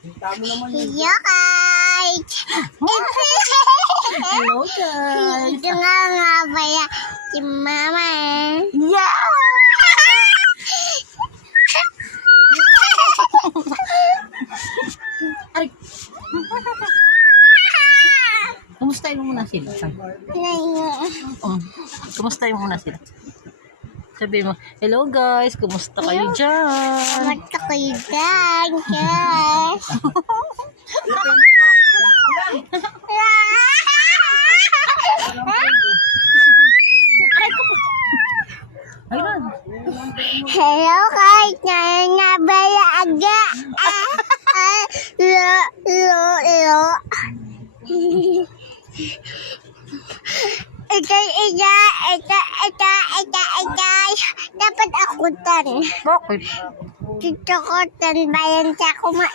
Hello guys! Hello guys! Ito nga nga ba yan? Si Mama eh. Yeah! Kumustahin mo muna sila. Oh, kumustahin mo muna sila. Sabi mo, hello guys, kumusta kayo dyan? Kamusta kayo dyan, guys? Hello guys! Ngayon nga ba aga? Ah, ah, lo, lo, lo. Ito, ito, ito, ito, ito, ito. Dapat ako tan. Bakit? Dito ko tan bayan sa kumain.